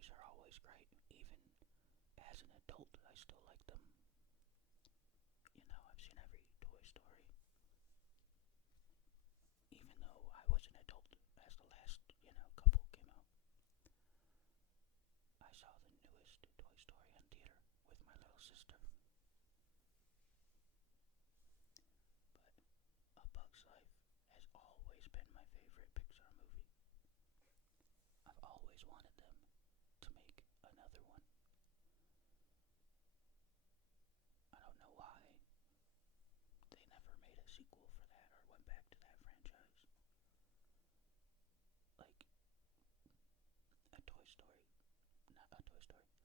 Stories are always great. Even as an adult, I still like them. You know, I've seen every Toy Story. Even though I was an adult as the last, couple came out. I saw the newest Toy Story in theater with my little sister. But A Bug's Life has always been my favorite Pixar movie. I've always wanted them to make another one. I don't know why they never made a sequel for that or went back to that franchise. Like, a Toy Story, not a Toy Story.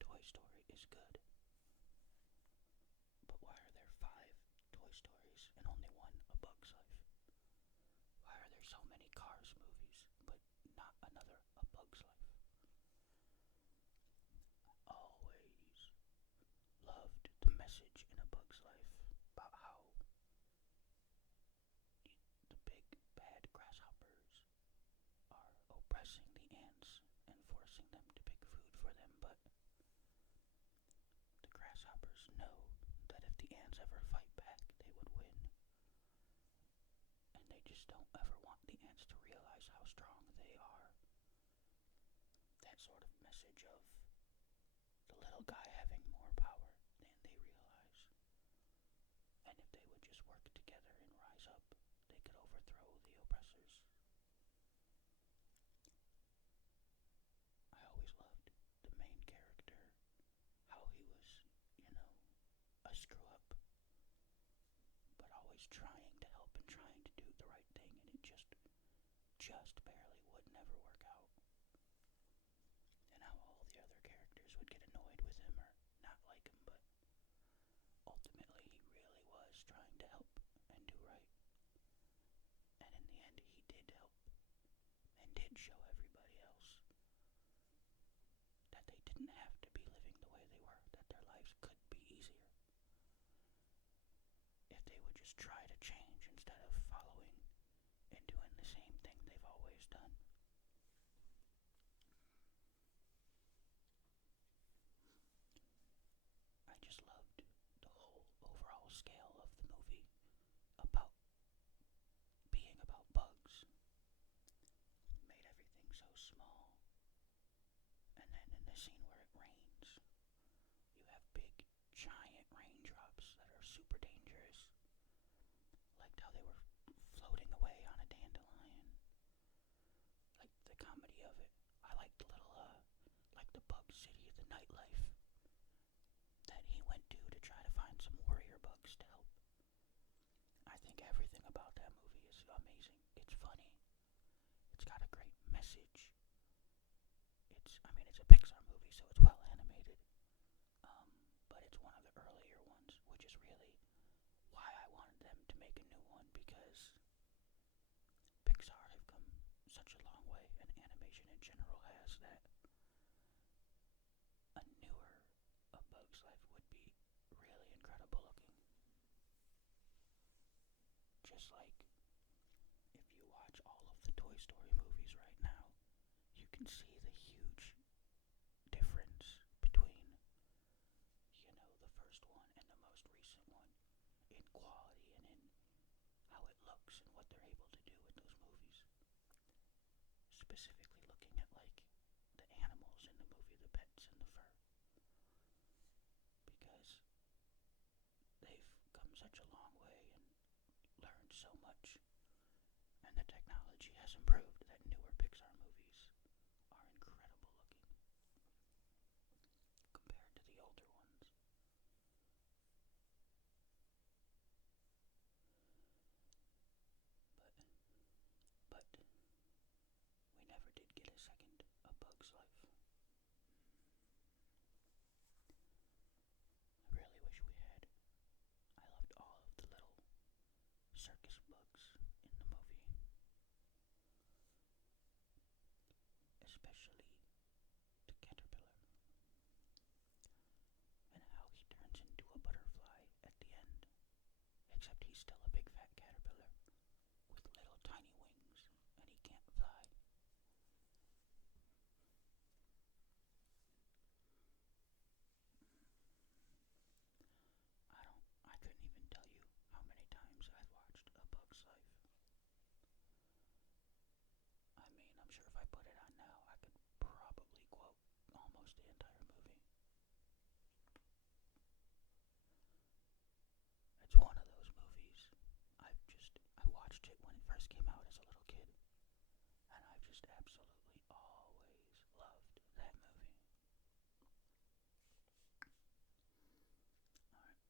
Toy Story is good, but why are there 5 Toy Stories and only one A Bug's Life? Why are there so many Cars movies, but not another A Bug's Life? I always loved the message in A Bug's Life about how the big bad grasshoppers are oppressing the ants and forcing them to pick food for them, but the grasshoppers know that if the ants ever fight back, they would win. And they just don't ever want the ants to realize how strong they are. That sort of message of the little guy having more power than they realize. And if they would just work together and rise up, they could overthrow the oppressors. I always loved the main character, how he was, a screw up, but always trying to help and trying to do the right thing, and it just barely would never work out. And how all the other characters would get annoyed with him or not like him, but ultimately he really was trying to help and do right. And in the end, he did help and did show everybody else that they didn't have to be living the way they were, that their lives could be easier if they would just try to change instead of following and doing the same thing they've always done. I just loved the whole overall scale of the movie about being about bugs. Made everything so small. And then in the scene where it rains, you have big, giant raindrops that are super dangerous. Liked how they were floating away on a dandelion. Like the comedy of it. I liked the little, like the bug city, the nightlife that he went to try to find some warrior bugs to help. I think everything about that movie is amazing. It's funny. It's got a great message. It's a Pixar movie, so it's well animated. But it's one of the earlier ones, which is really why I wanted them to make a new one, because Pixar have come such a long way, and animation in general has, that a newer A Bug's Life would be really incredible looking. Just like if you watch all of the Toy Story movies right now, you can see the huge difference between, the first one and the most recent one in quality and in how it looks and what they're able to do with those movies. Specifically looking at, like, the animals in the movie, the pets and the fur. Because they've come such a long way and learned so much, and the technology has improved, that newer Pixar movies are incredible looking compared to the older ones. But we never I put it on now, I could probably quote almost the entire movie. It's one of those movies. I watched it when it first came out as a little kid, and I've just absolutely always loved that movie. Alright,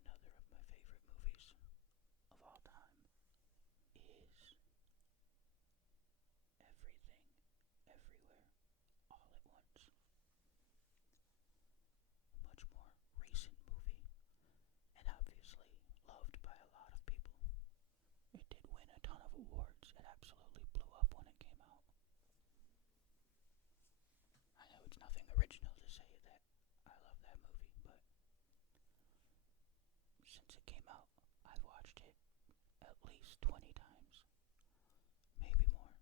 another of my favorite movies of all time is Everything, Everywhere, All at Once. Much more recent movie, and obviously loved by a lot of people. It did win a ton of awards. It absolutely blew up when it came out. I know it's nothing original to say that I love that movie, but since it came out, I've watched it at least 20 times, maybe more.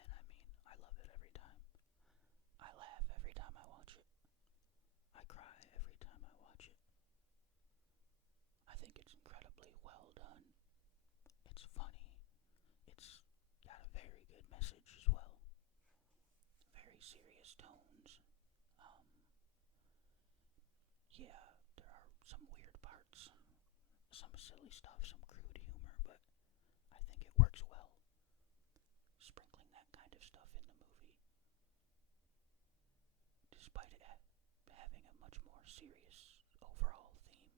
And I mean, I love it every time. I laugh every time I watch it. I cry every time I watch it. I think it's incredibly well done. It's funny. It's got a very good message as well. Very serious tones. Yeah, there are some weird parts, some silly stuff, some crude humor, but I think it works well. Sprinkling that kind of stuff in the movie, despite it having a much more serious overall theme.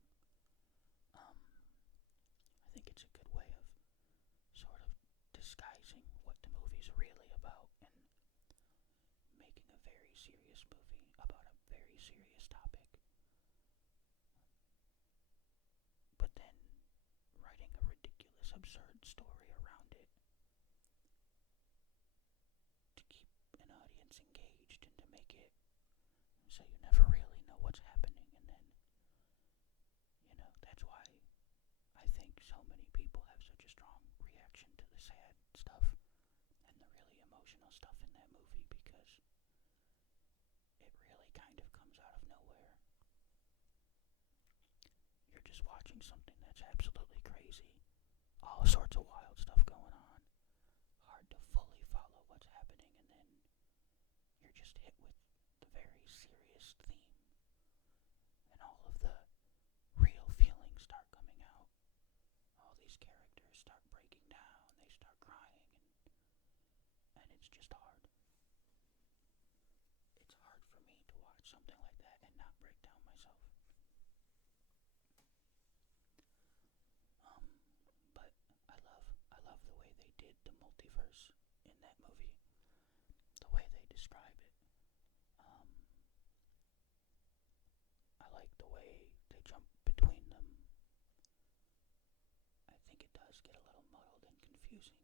I think it's a good way of sort of disguising what the movie's really about and making a very serious movie about a very serious topic. But then writing a ridiculous, absurd story around it to keep an audience engaged and to make it so you never really know what's happening. And then, that's why I think so many people have such a strong reaction to the sad stuff and the really emotional stuff in that movie, because it really kind of comes out of nowhere. You're just watching something that's absolutely crazy, all sorts of wild stuff going on, hard to fully follow what's happening, and then you're just hit with the very serious theme, and all of the real feelings start coming out. All these characters start breaking down, they start crying, and it's just hard. It's hard for me to watch something like that and not break down myself. But I love the way they did the multiverse in that movie, the way they describe it. I like the way they jump between them. I think it does get a little muddled and confusing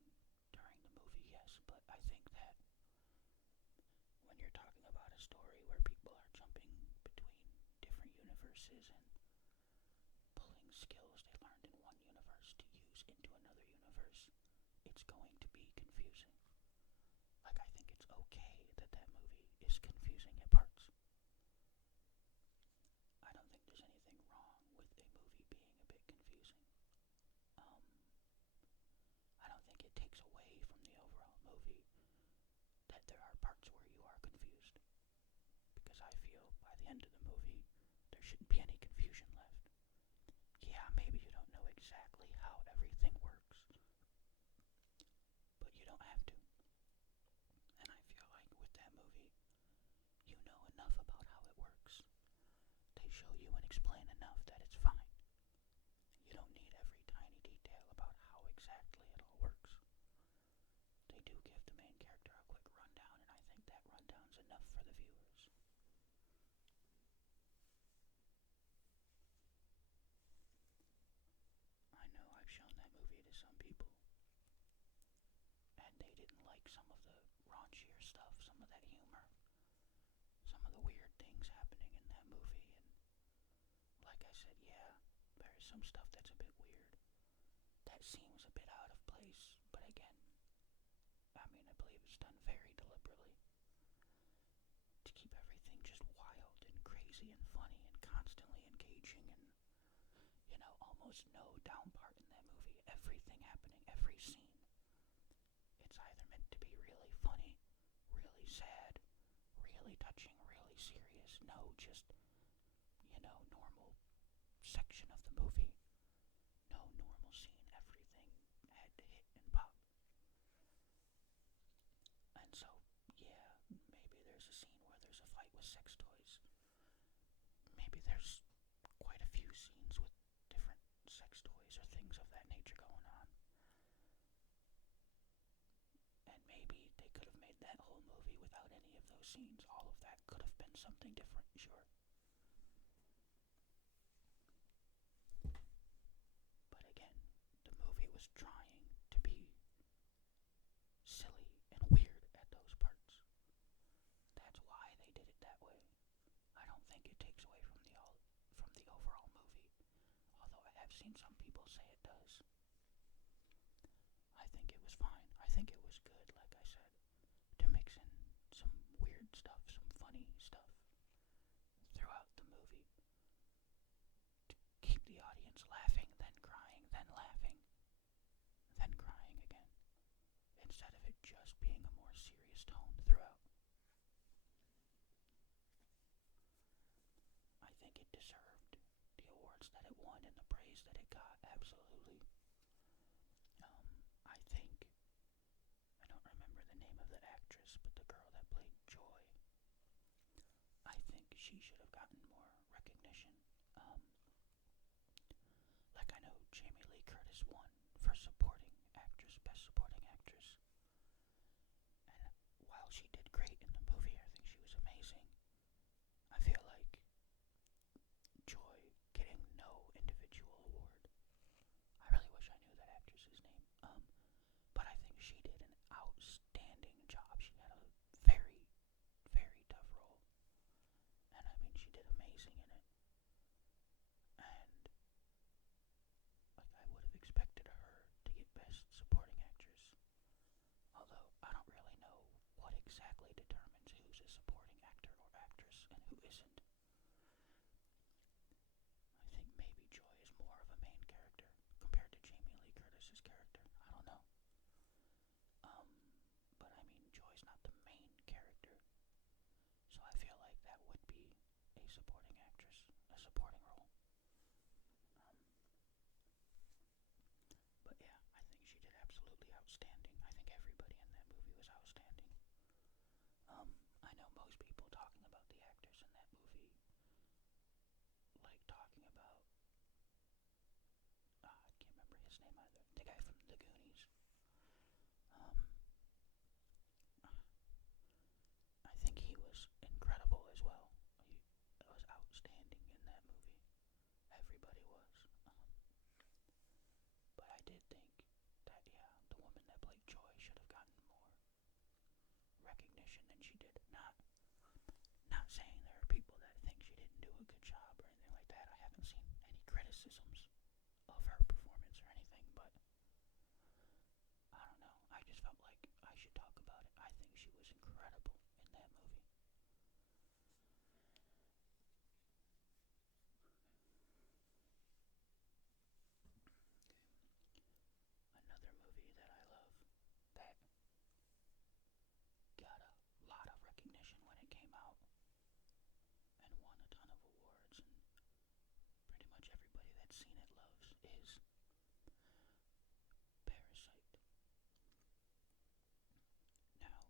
during the movie, yes, but I think that when you're talking about a story where people are jumping between different universes and pulling skills they learned in one universe to use into another universe, it's going to be confusing. Like, I think it's okay that that movie is confusing at parts. I don't think there's anything wrong with a movie being a bit confusing. I don't think it takes away from the overall movie that there are parts where you are confused, because I feel by the end of the movie there shouldn't be any confusion left. Yeah, maybe you don't know exactly how everything works, but you don't have to. And I feel like with that movie, you know enough about how it works. They show you and explain enough that it's fine. You don't need every tiny detail about how exactly it all works. They do give the main character a quick rundown, and I think that rundown's enough for the viewers. I know I've shown that movie to some people, and they didn't like some of the raunchier stuff, some of that humor, some of the weird things happening in that movie, and like I said, yeah, there's some stuff that's a bit weird. That seems a bit out of place, but again, I mean, I believe it's done very deliberately to keep everything just wild and crazy and funny and constantly engaging, and, almost no down part in that movie. Everything happening, every scene watching really serious, no, just, normal section of the movie, no normal scene, everything had to hit and pop. And so, yeah, maybe there's a scene where there's a fight with sex toys. Maybe there's quite a few scenes with different sex toys or things of that nature going on. And maybe they could have made that whole movie without any of those scenes. All of that could have been something different, sure. But again, the movie was trying to be silly and weird at those parts. That's why they did it that way. I don't think it takes away from the overall movie, although I have seen some people say it does. I think it was fine. I think it was good, like I said, to mix in some weird stuff, some funny stuff throughout the movie, to keep the audience laughing, then crying, then laughing, then crying again, instead of it just being a more serious tone throughout. I think it deserved the awards that it won and the praise that it got, absolutely. I think, I don't remember the name of the actress, but the girl that played Joy, I think she should have gotten more recognition. Like I know Jamie Lee Curtis won for supporting actress, best supporting actress. And while she did great in the movie, I think she was amazing. I feel like Joy getting no individual award. I really wish I knew that actress's name. But I think she did an outstanding job. She had a very, very tough role. And I mean, she did amazing in it. And, like, I would have expected her to get Best Supporting Actress. Although, I don't really know what exactly determines who's a supporting actor or actress and who isn't. I think maybe Joy is more of a main character compared to Jamie Lee Curtis's character. I don't know. But I mean, Joy's not the main character, so I feel like that would be a supporting actress, a supporting role. But yeah, I think she did absolutely outstanding. I think everybody in that movie was outstanding. I know most people talking about the actors in that movie, like talking about, I can't remember his name either, the guy from The Goonies. I think he was incredible as well. He was outstanding in that movie. Everybody was. But I did think that, yeah, the woman that played Joy should have gotten more recognition than she did. Not saying there are people that think she didn't do a good job or anything like that. I haven't seen any criticisms of her performance or anything, but I don't know. I just felt like I should talk about it. I think she was incredible in that movie. Another movie that I love that got a lot of recognition when it came out and won a ton of awards and pretty much everybody that's seen it loves is Parasite. Now,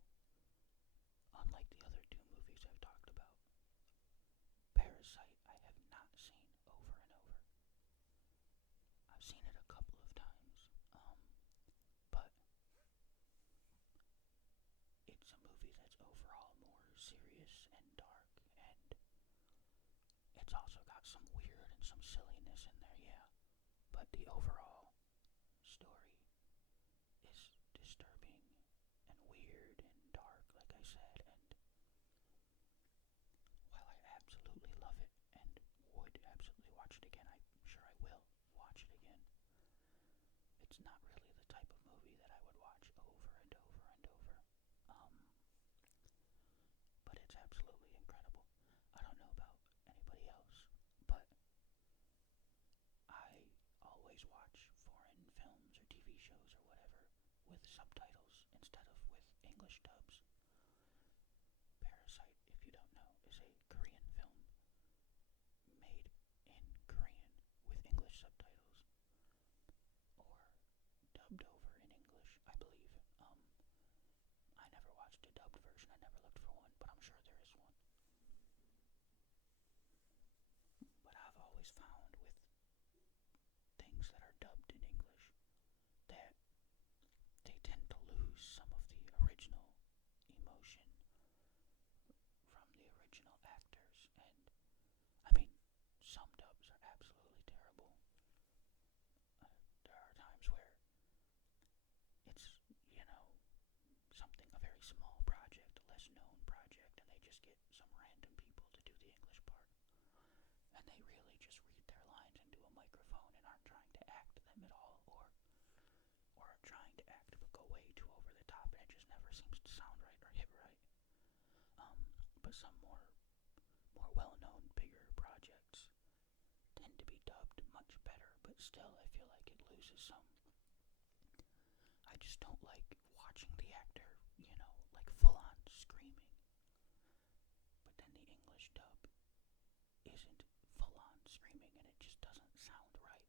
unlike the other two movies I've talked about, Parasite I have not seen over and over. I've seen it a couple of times, but it's a movie that's overall more serious and dark, and it's also got some weird and some silliness in there, yeah. But the overall story is disturbing and weird and dark, like I said, and while I absolutely love it and would absolutely watch it again, I'm sure I will watch it again, it's not really the type of movie that I would watch over and over and over. But it's absolutely incredible. I don't know about anybody else, but I always watch foreign films or TV shows or whatever with subtitles instead of with English dubs. Parasite, if you don't know, small project, a less known project, and they just get some random people to do the English part. And they really just read their lines into a microphone and aren't trying to act them at all, or are trying to act but go way too over the top, and it just never seems to sound right or hit right. But some more well-known, bigger projects tend to be dubbed much better, but still I feel like it loses some. I just don't like watching the actor, like full-on screaming, but then the English dub isn't full-on screaming and it just doesn't sound right.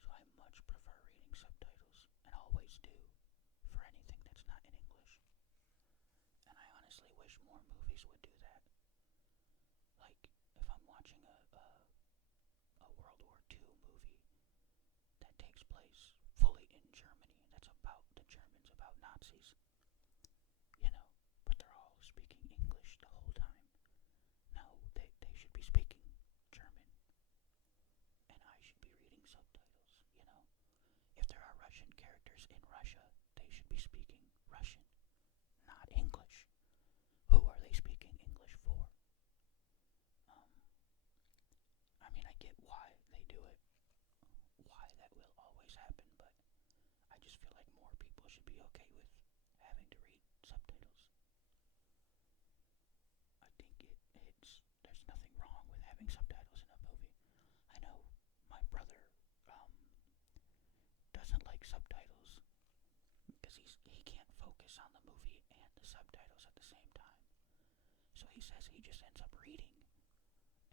So I much prefer reading subtitles, and always do, for anything that's not in English. And I honestly wish more movies would do that. Like, if I'm watching a World War II movie that takes place fully in Germany, that's about the Germans, about Nazis, but they're all speaking English the whole time. No, they should be speaking German, and I should be reading subtitles. If there are Russian characters in Russia, they should be speaking Russian, not English. Who are they speaking English for? I mean, I get why they do it, why that will always happen, but I just feel like more people should be okay with having to read subtitles. I think there's nothing wrong with having subtitles in a movie. I know my brother doesn't like subtitles because he can't focus on the movie and the subtitles at the same time. So he says he just ends up reading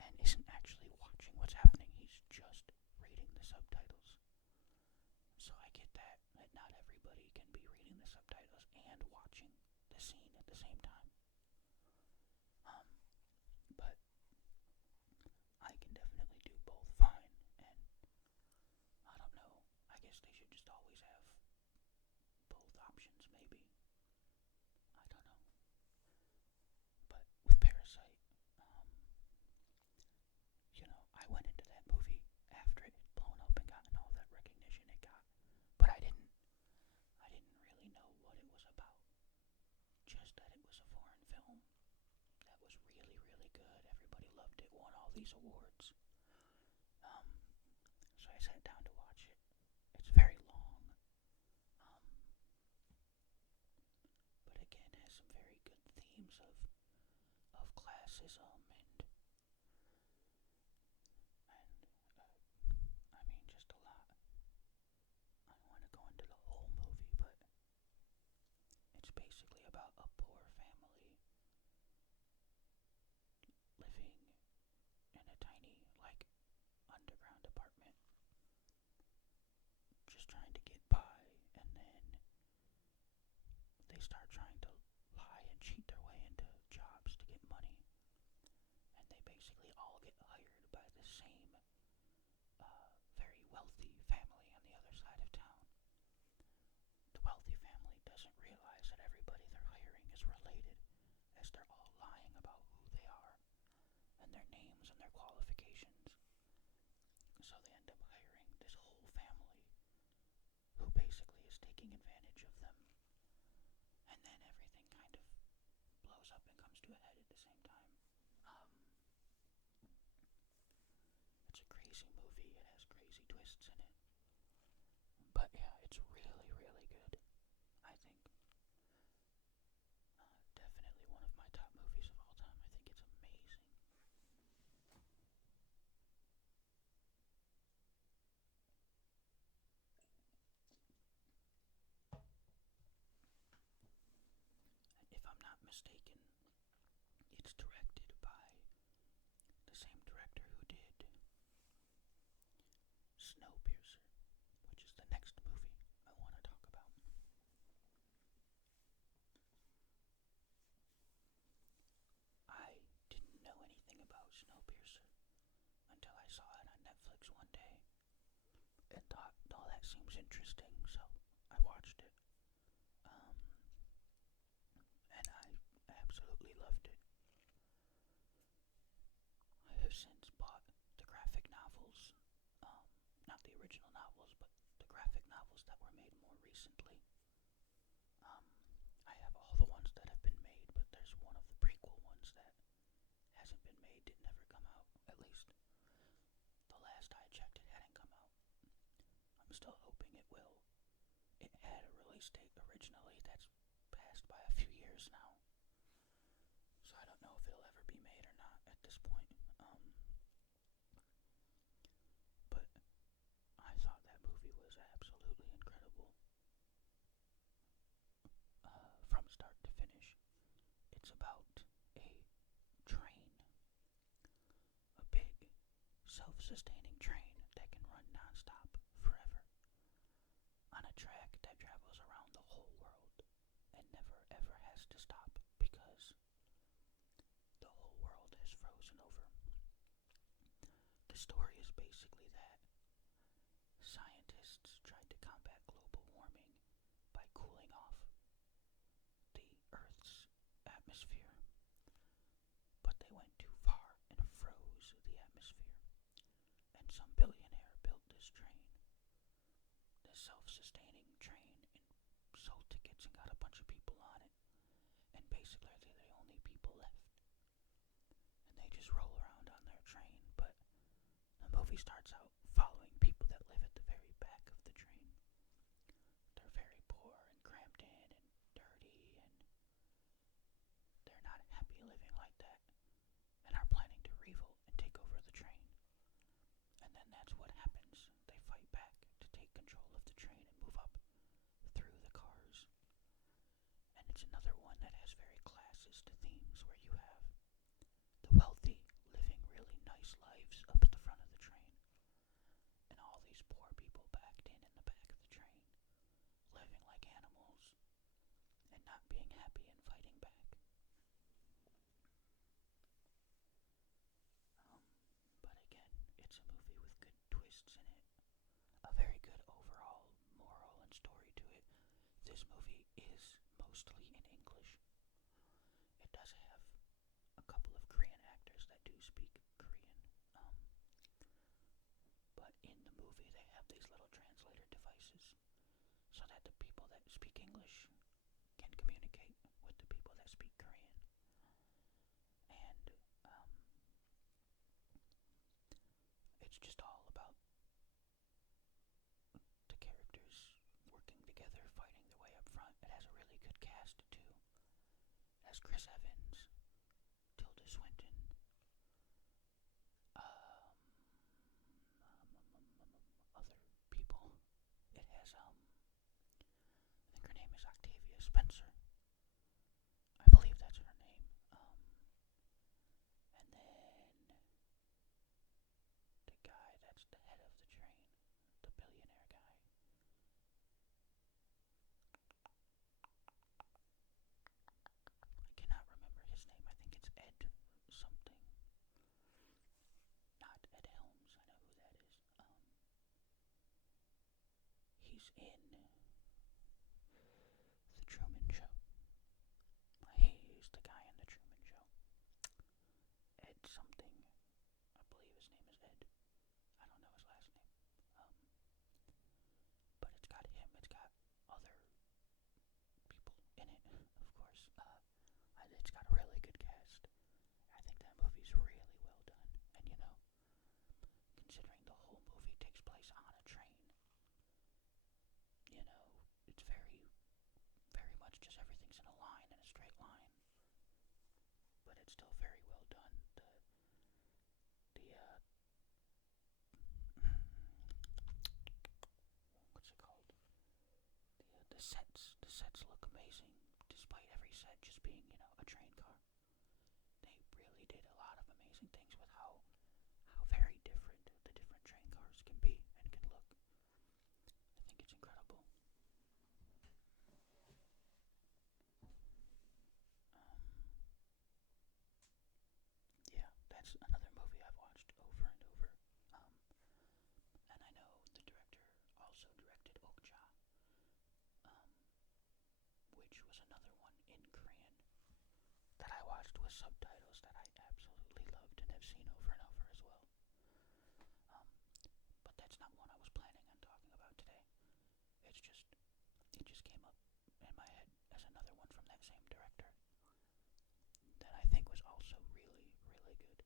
and isn't actually watching what's happening. He's just reading the subtitles. So I get that not everybody can be reading the subtitles and watching the scene at the same time. But I can definitely do both fine, and I don't know, I guess they should just always have both options, maybe. I don't know. But with Parasite, I went into that movie after it had blown up and gotten all that recognition it got. But I didn't really know what it was about. Just that it was a foreign film that was really, really good. Everybody loved it, won all these awards. So I sat down to watch it. It's very long. But again, has some very good themes of classism and I mean, just a lot. I don't want to go into the whole movie, but it's basically about a poor family living in a tiny, underground apartment, just trying to get by, and then they start trying to lie and cheat their way into jobs to get money, and they basically all get hired by the same very wealthy family on the other side of town. The wealthy family doesn't realize that everybody they're hiring is related, as they're all lying about who they are, and their names and their qualifications. So they end up hiring this whole family, who basically is taking advantage of them, and then everything kind of blows up and comes to a head at the same time. It's a crazy movie. It has crazy twists in it. But yeah, it's really, really good, I think. Definitely one of my top movies of all time. I think it's amazing. If I'm not mistaken, it's directed by the same director who did Snowpiercer, which is the next movie I want to talk about. I didn't know anything about Snowpiercer until I saw it on Netflix one day and thought, oh, that seems interesting, so I watched it. And I absolutely loved it. I have since bought the graphic novels, not the original novels, but the graphic novels that were made more recently. I still hoping it will. It had a release date originally that's passed by a few years now. So I don't know if it'll ever be made or not at this point. But I thought that movie was absolutely incredible. From start to finish. It's about a train, a big, self-sustaining train that can run non-stop forever on a track that travels around the whole world and never ever has to stop because the whole world has frozen over. The story is basically that scientists tried to combat global warming by cooling off the Earth's atmosphere, but they went too far and froze the atmosphere. And some billionaire built this train, this self-sustaining train, and sold tickets and got a bunch of people on it. And basically they're the only people left. And they just roll around on their train, but the movie starts out following people that live at the very back of the train. They're very poor and cramped in and dirty, and they're not happy living like that, and are planning to revolt and take over the train. And then that's what happens. They fight back to take control of the train and move up through the cars. And it's another one that has very classist themes where you have the wealthy living really nice lives up at the front of the train, and all these poor people backed in the back of the train, living like animals and not being happy and fighting back. But again, it's a movie with good twists in it, a very good overall moral and story to it. This movie is mostly in English. It does have a couple of Korean actors that do speak Korean, but in the movie they have these little translator devices so that the people that speak English can communicate with the people that speak Korean. And it's just all about the characters working together, fighting their way up front. It has a really good cast too. It has Chris Evans, Tilda Swinton, other people. It has I think her name is Octavia Spencer. I believe that's her name. And then the guy that's the head of the train, the billionaire guy. I cannot remember his name. I think it's Ed something. Not Ed Helms. I know who that is. He's in The Truman Show. He's the guy in The Truman Show. Ed something. I believe his name is Ed. I don't know his last name. But it's got him. It's got other people in it, of course. It's got a really good cast. I think that movie's really well done. And considering the whole movie takes place on a train, it's very, very much just everything's in a line, in a straight line. But it's still very well done. What's it called? The sets look amazing, despite every set just being, a train car. They really did a lot of amazing things with how very different the different train cars can be and can look. I think it's incredible. Yeah, that's another movie I've watched over and over. And I know the director also directed Okja, which was another one in Korean that I watched with subtitles that I absolutely loved and have seen over and over as well. But that's not one I was planning on talking about today. It just came up in my head as another one from that same director that I think was also really, really good.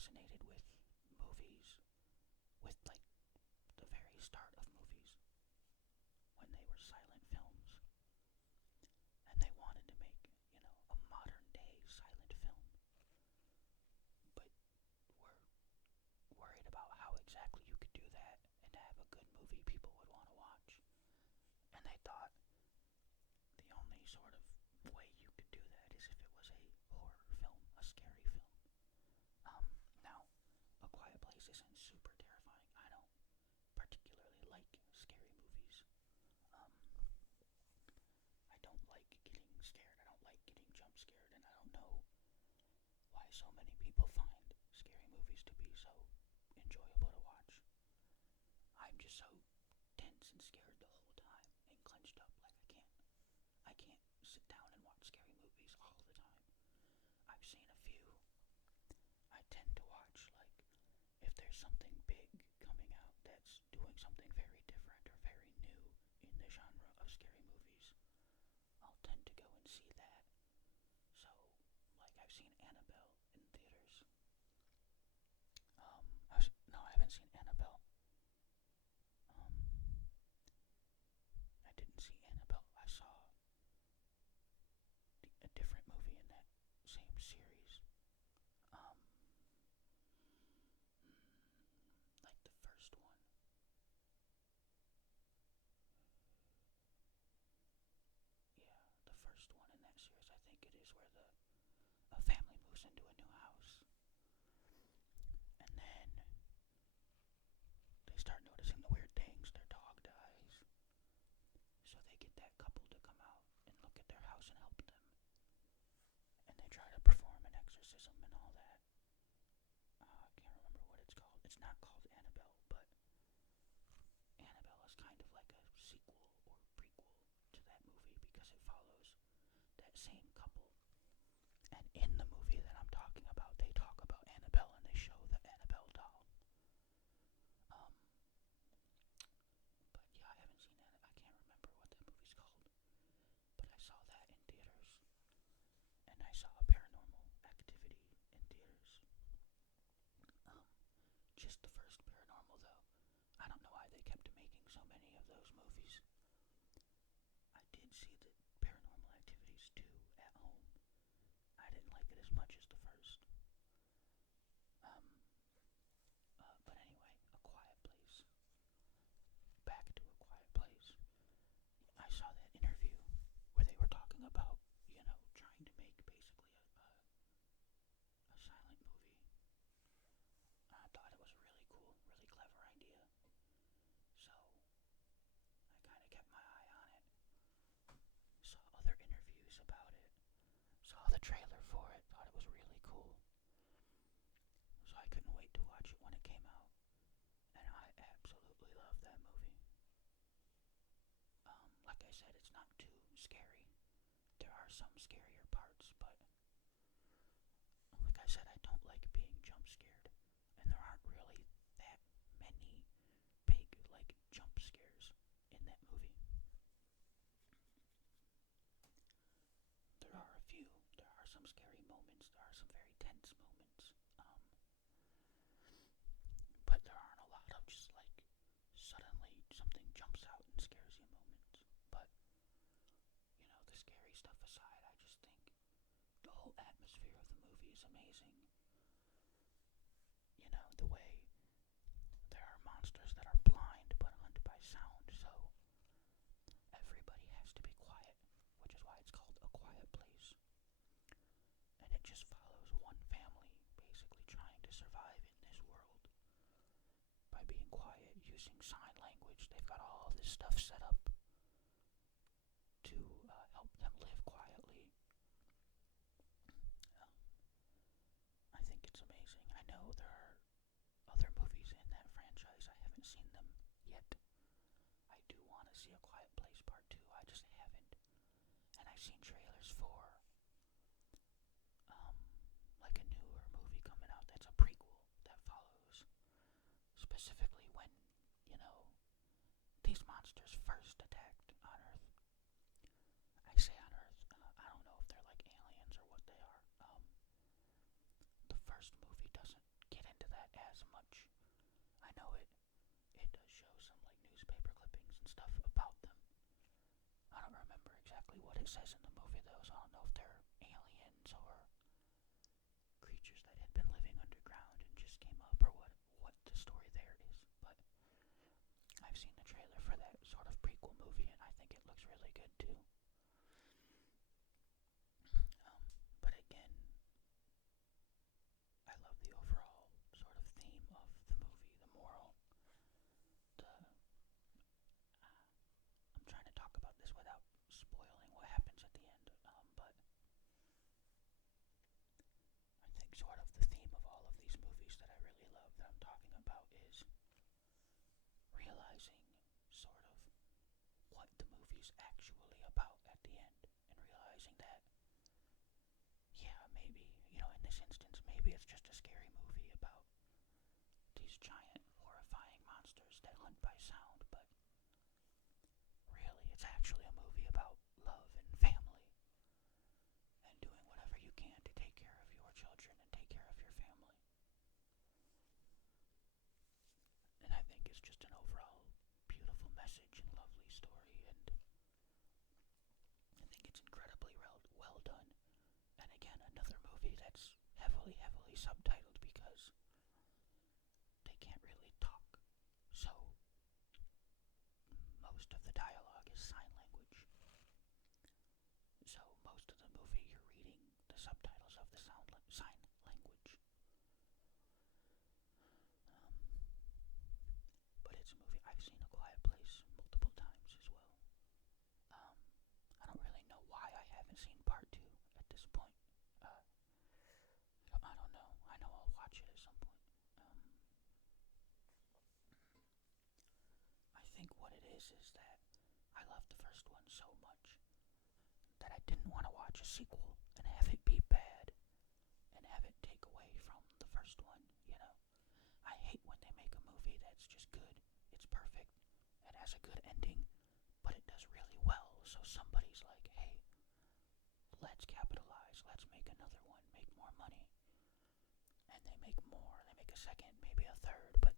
fascinated with movies, with like the very start of movies when they were silent films, and they wanted to make, a modern day silent film, but were worried about how exactly you could do that and to have a good movie people would want to watch. And they thought the only sort of way you could do that is if it was a horror film, a scary film. Now, A Quiet Place isn't super terrifying. I don't particularly like scary movies. Um, I don't like getting scared. I don't like getting jump scared, and I don't know why so many people find scary movies to be so enjoyable to watch. I'm just so tense and scared the whole time and clenched up. Like I can't sit down and watch scary movies all the time. I've seen a few. I tend to watch, like, if there's something big coming out that's doing something very different or very new in the genre of scary movies, I'll tend to go and see that. So, like, I've seen Annabelle in theaters. No, I haven't seen Annabelle. I didn't see Annabelle. I saw a different movie in that same series. Like the first one. Yeah, the first one in that series, I think it is, where a family moves into a new house, and then they start noticing the weird things. Their dog dies, so they get that couple to come out and look at their house and help them, and they try to perform an exorcism and all that. I can't remember what it's called. It's not called Annabelle, but Annabelle is kind of like a sequel or prequel to that movie because it follows that same couple. And in the movie that I'm talking about, they talk about Annabelle and they show the Annabelle doll. Um, but yeah, I haven't seen that. I can't remember what that movie's called. But I saw that in theaters. And I saw Paranormal Activity in theaters. Just the first Paranormal, though. I don't know why they kept making so many of those movies. I did see the Paranormal Activities 2 at home. I didn't like it as much as the first. But anyway, A Quiet Place. Back to A Quiet Place. I saw that interview where they were talking about, trying to make basically a silent movie. I thought it was a really cool, really clever idea. So I kind of kept my eye on it. Saw other interviews about it. Saw the trailer for it. Thought it was really cool. So I couldn't wait to watch it when it came out. And I absolutely love that movie. Like I said, it's not too scary. There are some scarier parts, but like I said, I don't like being jump scared. And there aren't really that many big, like, jump scares in that movie. There are a few. There are some scary moments. There are some very tense moments. But there aren't a lot of just like suddenly something jumps out and scares you moments. But, the scary stuff aside, I just think the whole atmosphere of the movie is amazing. The way there are monsters that are blind but hunt by sound, so everybody has to be quiet, which is why it's called A Quiet Place. And it just follows one family basically trying to survive in this world by being quiet, using sign language. They've got all this stuff set up to help them live quietly. I think it's amazing. I know there are other movies in that franchise. I haven't seen them yet. I do want to see A Quiet Place Part 2. I just haven't. And I've seen trailers for like a newer movie coming out that's a prequel that follows specifically when, these monsters first attacked on Earth. I say on Earth, I don't know if they're like aliens or what they are. The first movie doesn't get I know it does show some like newspaper clippings and stuff about them. I don't remember exactly what it says in the movie though, so I don't know if they're aliens or creatures that had been living underground and just came up, or what the story there is. But I've seen the trailer for that sort of prequel movie, and I think it looks really good too. But again, I love the overall sort of theme of the movie, the moral, I'm trying to talk about this without spoiling what happens at the end, but I think sort of the theme of all of these movies that I really love that I'm talking about is realizing sort of what the movie's actually about at the end, and realizing that, yeah, maybe, in this instance, maybe it's just a scary movie about these giant, horrifying monsters that hunt by sound, but really, it's actually a movie about love and family, and doing whatever you can to take care of your children and take care of your family. And I think it's just an overall beautiful message and lovely story, and I think it's incredibly well done. And again, another movie that's heavily, heavily subtitled because they can't really talk. So most of the dialogue is sign language. So most of the movie you're reading the subtitles of the sign language. But it's a movie I've seen, A Quiet Place, multiple times as well. I don't really know why I haven't seen part 2 at this point. I don't know. I know I'll watch it at some point. I think what it is that I love the first one so much that I didn't want to watch a sequel and have it be bad and have it take away from the first one, I hate when they make a movie that's just good, it's perfect, it has a good ending, but it does really well, so somebody's like, hey, let's capitalize, let's make another one, make more money, and they make more, they make a second, maybe a third, but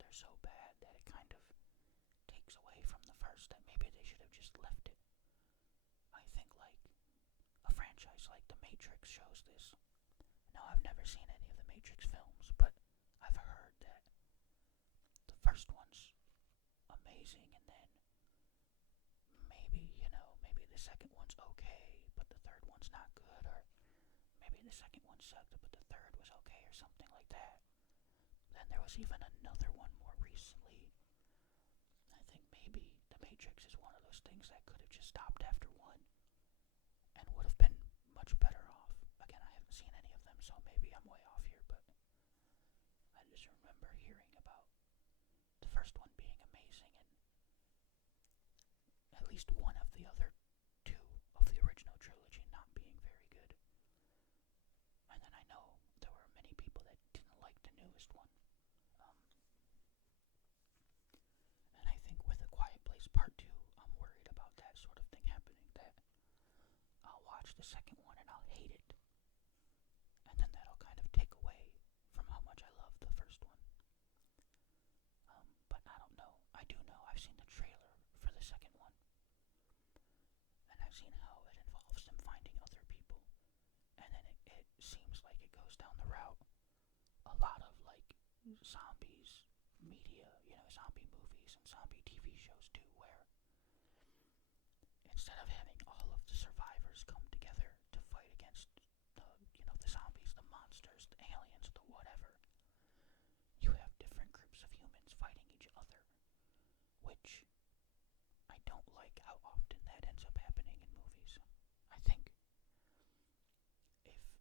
they're so bad that it kind of takes away from the first, that maybe they should have just left it. I think like a franchise like The Matrix shows this. Now, I've never seen any of the Matrix films, but I've heard that the first one's amazing, and then maybe, maybe the second one's okay, but the third one's not good, or maybe the second one sucked, but the third was okay, or something like that. Then there was even another one more recently. I think maybe The Matrix is one of those things that could have just stopped after one and would have been much better off. Again, I haven't seen any of them, so maybe I'm way off here, but I just remember hearing about the first one being amazing, and at least one of the other two of the original trilogy not being very good. And then I know there were many people that didn't like the newest one. And I think with A Quiet Place Part 2, I'm worried about that sort of thing happening, that I'll watch the second one and I'll hate it, and then that'll kind of take away from how much I love the first one. But I don't know. I do know I've seen the trailer for the second one, and I've seen how it involves them finding other people, and then it seems like it goes down the route a lot of like zombies media, zombie movies and zombie TV shows do, where instead of having all of the survivors come together to fight against the zombies, the monsters, the aliens, the whatever, you have different groups of humans fighting each other, which I don't like how often that ends up happening in movies. I think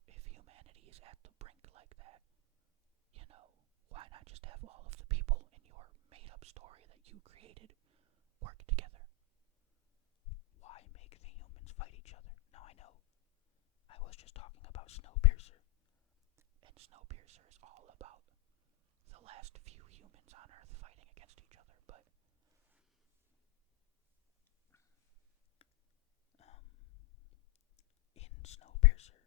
if humanity is at the brink like that, why not just have all of the people in your made-up story that you created work together? Why make the humans fight each other? Now, I know I was just talking about Snowpiercer, and Snowpiercer is all about the last few humans on Earth fighting against each other, but in Snowpiercer,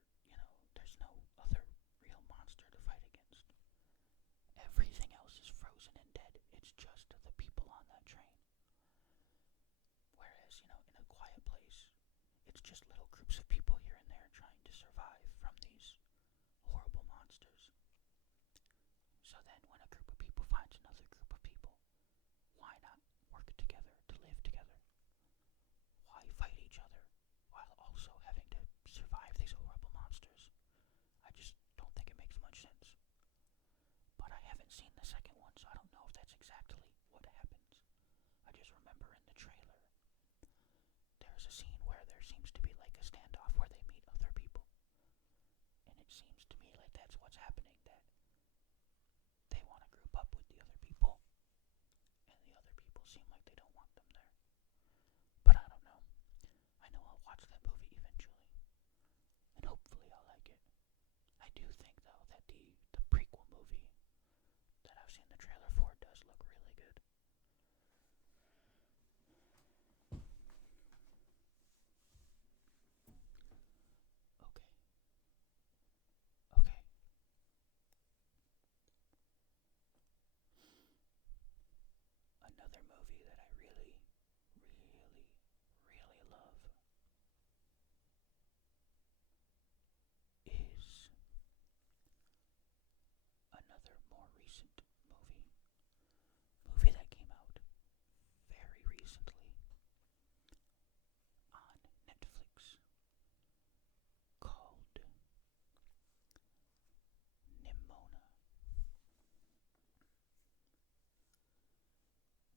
there's no other real monster to fight against. Everything else is frozen in it's just little groups of people here and there trying to survive from these horrible monsters. So then when a group of people finds another group of people, why not work together to live together? Why fight each other while also having to survive these horrible monsters? I just don't think it makes much sense. But I haven't seen the second one, so I don't know if that's exactly what happens. I just remember in the trailer, there's a scene where there seems to be like a standoff where they meet other people. And it seems to me like that's what's happening, that they want to group up with the other people, and the other people seem like they don't want them there. But I don't know. I know I'll watch that movie eventually, and hopefully I'll like it. I do think, though, that the prequel movie that I've seen the trailer for does look really good. Okay. Okay. Another movie that I really, really, really love is another more recent movie that came out very recently on Netflix called Nimona.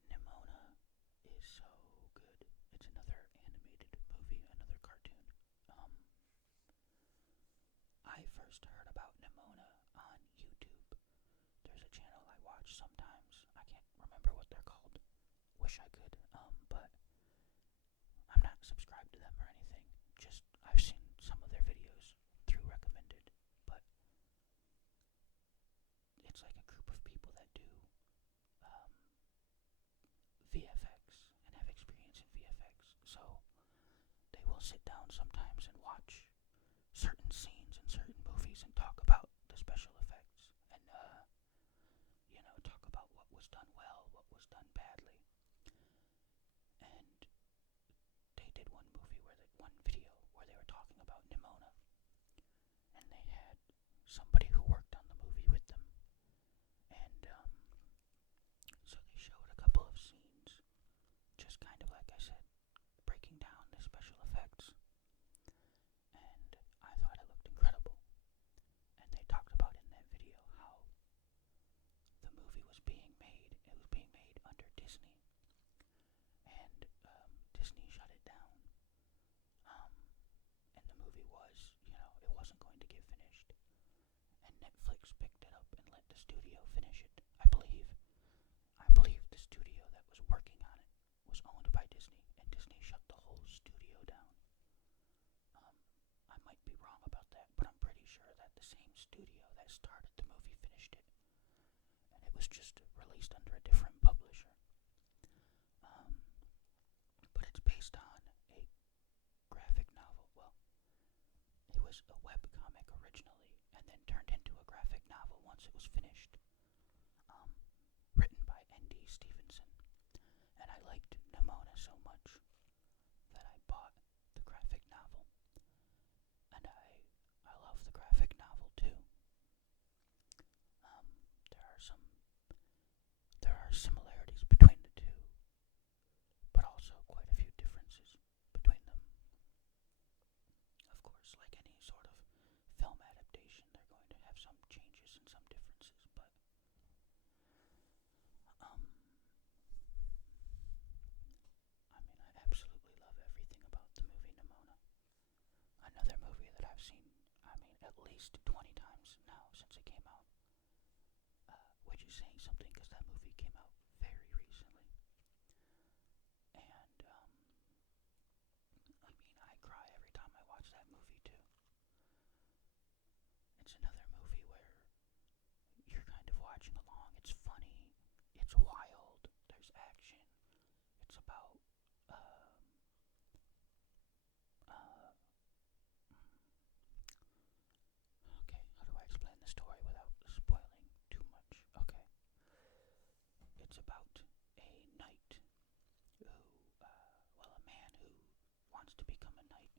Nimona is so good. It's another animated movie, another cartoon. I first heard about Nimona on YouTube. There's a channel I watch sometimes. I can't remember what they're called. Wish I could, but I'm not subscribed to them or anything. Just I've seen some of their videos through recommended, but it's like a group of people that do VFX and have experience in VFX. So they will sit down sometimes and watch certain scenes in certain movies and talk about the special effects and talk about what was done well, what was done badly. And they did one video where they were talking about Nimona, and they had somebody who worked on the movie with them, and so they showed a couple of scenes, just kind of like I said, breaking down the special effects, and I thought it looked incredible. And they talked about in that video how the movie was being made. It was being made under Disney, and Disney shut it down. And the movie was, it wasn't going to get finished. And Netflix picked it up and let the studio finish it. I believe the studio that was working on it was owned by Disney, and Disney shut the whole studio down. I might be wrong about that, but I'm pretty sure that the same studio that started the movie finished it, and it was just released under a different publisher. But it's based on a graphic novel. Well, it was a webcomic originally, and then turned into a graphic novel once it was finished. Written by N.D. Stevenson. And I liked Nimona so much that I bought the graphic novel. And I love the graphic novel too. There are similarities between the two, but also quite a few differences between them. Of course, like any sort of film adaptation, they're going to have some changes and some differences, but I absolutely love everything about the movie Nimona. Another movie that I've seen, at least 20 times now since it came out, which is saying something because that movie came out very recently. And, I cry every time I watch that movie too. It's another movie where you're kind of watching along. It's funny, it's wild, there's action. It's about okay, how do I explain the story without spoiling too much? Okay. It's about a knight who, a man who wants to become a knight,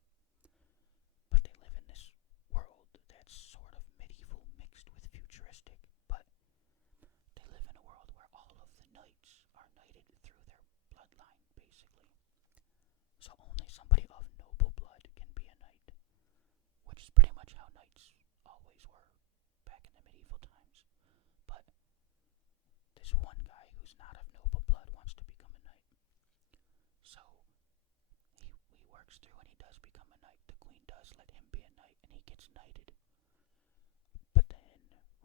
which is pretty much how knights always were back in the medieval times. But this one guy who's not of noble blood wants to become a knight. So he works through and he does become a knight. The queen does let him be a knight and he gets knighted. But then,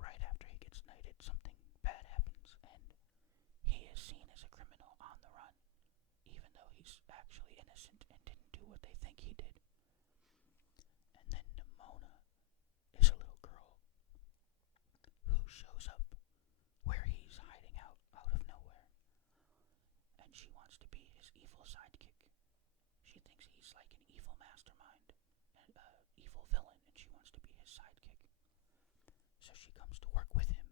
right after he gets knighted, something bad happens and he is seen as a criminal on the run, even though he's actually innocent and didn't do what they think he did. And then Nimona is a little girl who shows up where he's hiding out of nowhere. And she wants to be his evil sidekick. She thinks he's like an evil mastermind, and evil villain, and she wants to be his sidekick. So she comes to work with him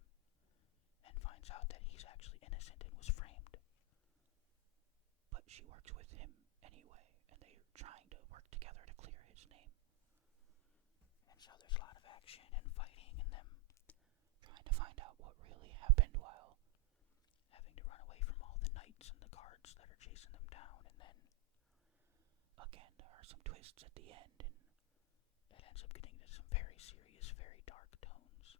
and finds out that he's actually innocent and was framed. But she works with him anyway, and they're trying to work together to clear his name. And so there's a lot of action and fighting and them trying to find out what really happened while having to run away from all the knights and the guards that are chasing them down. And then, again, there are some twists at the end, and it ends up getting to some very serious, very dark tones.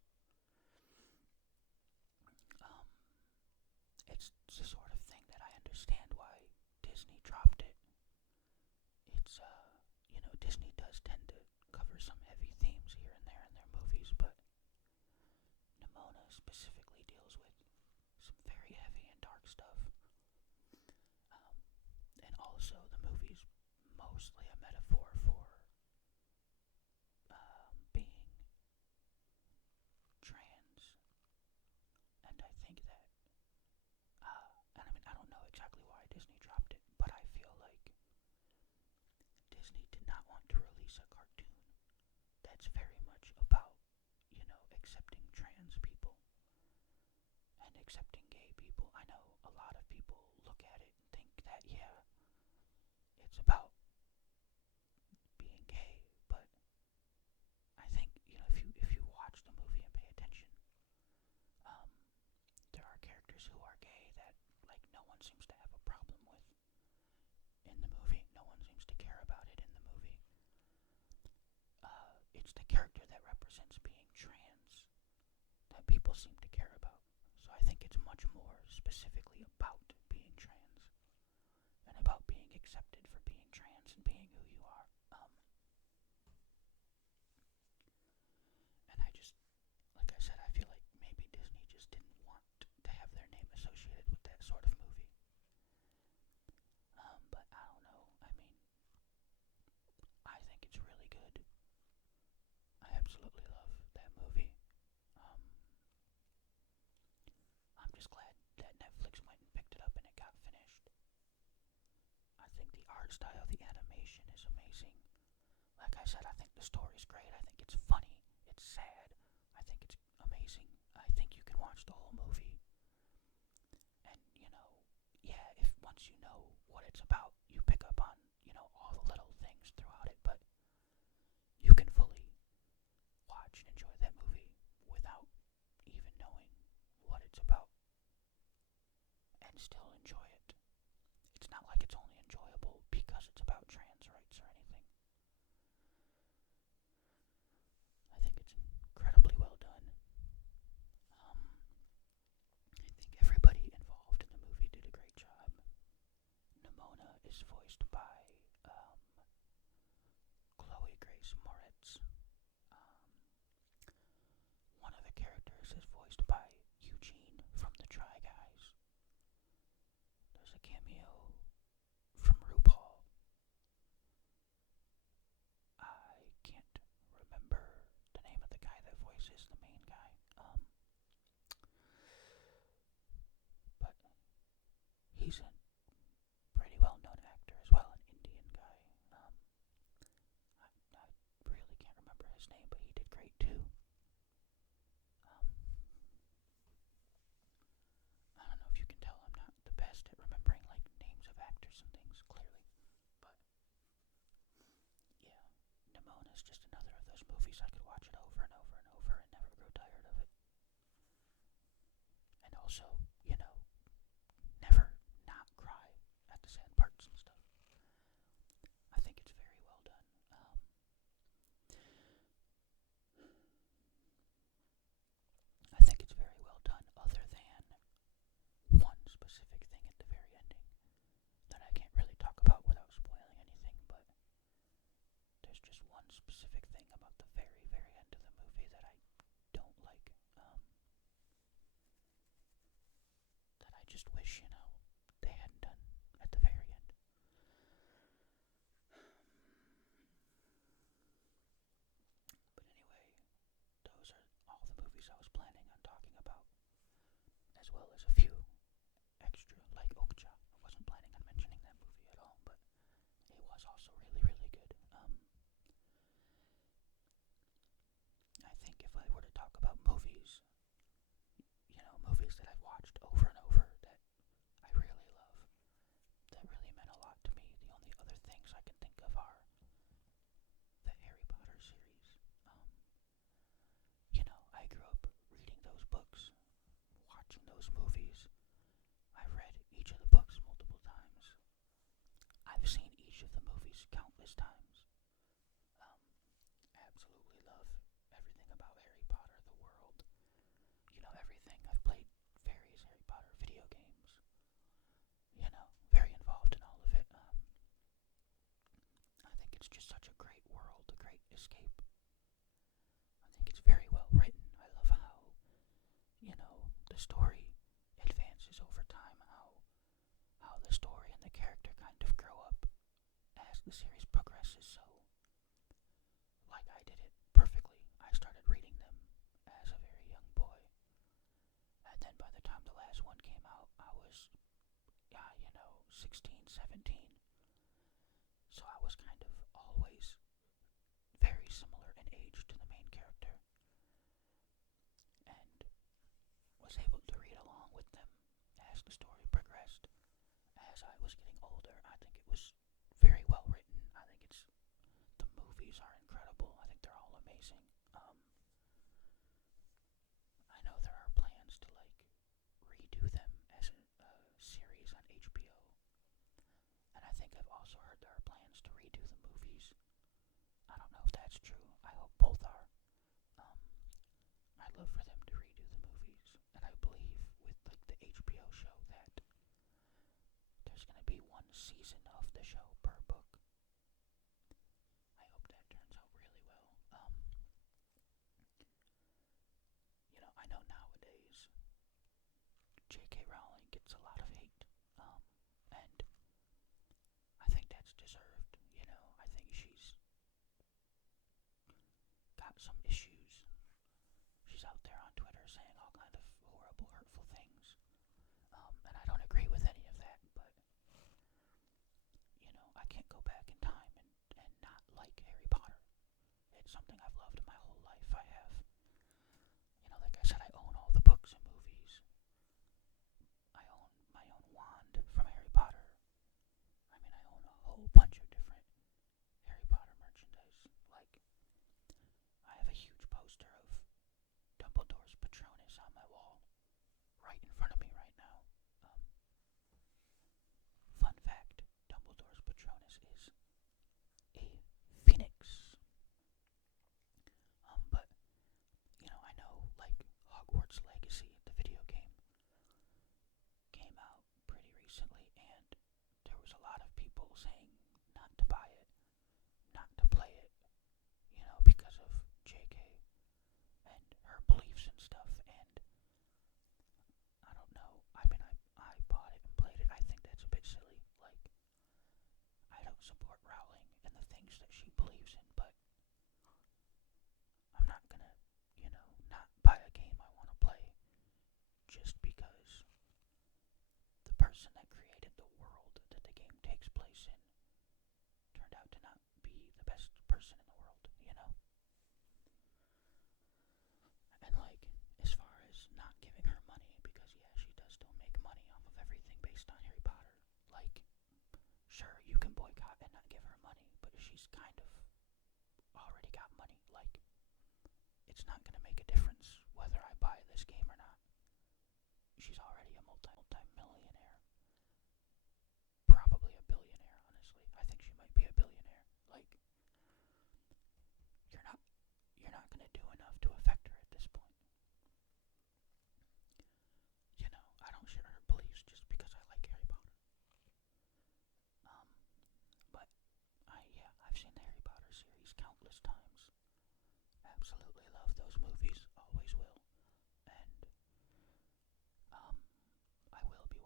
It's the sort of thing that I understand why Disney dropped it. It's, Disney does tend to cover some heavy themes here and there in their movies, but Nimona specifically deals with some very heavy and dark stuff. And also the movie's mostly a metaphor for being trans. And I think that, I don't know exactly why Disney dropped it, but I feel like Disney did not want to release a cartoon that's very much about, accepting trans people and accepting gay people. I know a lot of people look at it and think that, yeah, it's about being gay, but I think, if you watch the movie and pay attention, there are characters who are gay that, like, no one seems to have a problem with in the movie. No one seems to care about it in the movie. It's the character that represents being trans that people seem to care about. So I think it's much more specifically about being trans and about being accepted for being trans and being who you are. And I just, like I said, I feel like maybe Disney just didn't want to have their name associated with that sort of movie. But I don't know. I mean, I think it's really good. I absolutely love that movie. I'm just glad that Netflix went and picked it up and it got finished. I think the art style, the animation is amazing. Like I said, I think the story's great. I think it's funny. It's sad. I think it's amazing. I think you can watch the whole movie. And, yeah, if once you know what it's about, you pick up on, all the little things throughout it. But you can fully watch and enjoy that movie without even knowing what it's about and still enjoy it. It's not like it's only enjoyable because it's about trans rights or anything. I think it's incredibly well done. I think everybody involved in the movie did a great job. Nimona is voiced by Chloe Grace Moretz. One of the characters is voiced by Eugene from the Try Guys. There's a cameo from RuPaul. I can't remember the name of the guy that voices the main guy. But he's a pretty well-known actor as well, an Indian guy. I really can't remember his name, but he did great too. I don't know if you can tell I'm not the best at remembering like names of actors and things clearly, but yeah, Nimona is just another of those movies I could watch it over and over and over and never grow tired of it. And also, never not cry at the sad parts and stuff. I think it's very well done. just wish, they hadn't done at the very end. But anyway, those are all the movies I was planning on talking about, as well as a few extra, like Okja. I wasn't planning on mentioning that movie at all, but it was also really, really good. I think if I were to talk about movies, movies that I've watched over and over that I really love, that really meant a lot to me, the only other things I can think of are the Harry Potter series. I grew up reading those books, watching those movies. I've read each of the books multiple times. I've seen each of the movies countless times. Absolutely love everything about Harry Potter, the world, everything. I've played various Harry Potter video games, very involved in all of it. I think it's just such a great world, a great escape. I think it's very well written. I love how, the story advances over time, how the story and the character kind of grow up as the series progresses. So, like I did it perfectly. I started reading them as a very young boy. And then by the time the last one came out, I was, 16, 17. So I was kind of always very similar in age to the main character. And was able to read along with them as the story progressed. As I was getting older, I think it was very well written. I think the movies are incredible. I think they're all amazing. I know there are plans to redo them as a series on HBO. And I think I've also heard there are plans to redo the movies. I don't know if that's true. I hope both are. I'd love for them to redo the movies. And I believe with the HBO show that there's going to be one season of the show per book. I hope that turns out really well. I know nowadays J.K. Rowling gets a lot of hate, and I think that's deserved. I think she's got some issues. She's out there on Twitter saying all kind of horrible, hurtful things, and I don't agree with any of that, but I can't go back in time and not like Harry Potter. It's something I've loved my whole life. I have, like I said, I own all the books and movies. I own my own wand from Harry Potter. I own a whole bunch of different Harry Potter merchandise. I have a huge poster of Dumbledore's Patronus on my wall, right in front of me right now. Fun fact, Dumbledore's Patronus is a phoenix. But, I know, Hogwarts Legacy, the video game, came out pretty recently, and there was a lot of people saying not to buy it, not to play it, because of JK and her beliefs and stuff, and I don't know, I bought it and played it. I think that's a bit silly. I don't support Rowling and the things that she believes in, but I'm not gonna, not buy a game I want to play just because the person that created the world that the game takes place in turned out to not be the best person in the world, And as far as not giving her money, because yeah, she does still make money off of everything based on Harry Potter. Sure, you can boycott and not give her money, but she's kind of already got money. It's not going to make a difference whether I buy this game or not. She's already a multi-millionaire. Probably a billionaire, honestly. I think she might be a billionaire. You're not going to do enough to affect her at this point. I don't share her beliefs just because I like Harry Potter. But I've seen the Harry Potter series countless times. Absolutely love those movies, always will. And I will be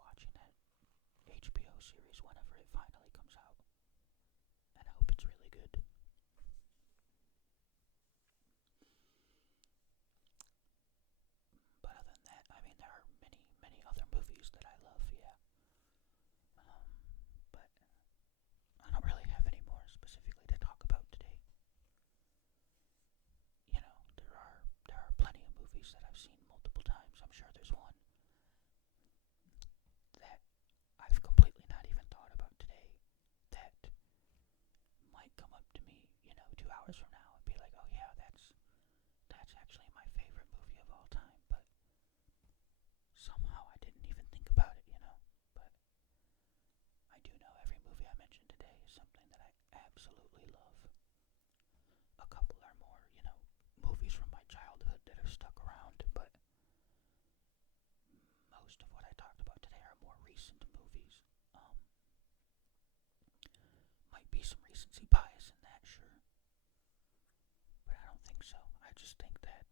that's actually my favorite movie of all time, but somehow I didn't even think about it, you know? But I do know every movie I mentioned today is something that I absolutely love. A couple are more, movies from my childhood that have stuck around, but most of what I talked about today are more recent movies. Might be some recency bias in that, sure, but I don't think so. I just think that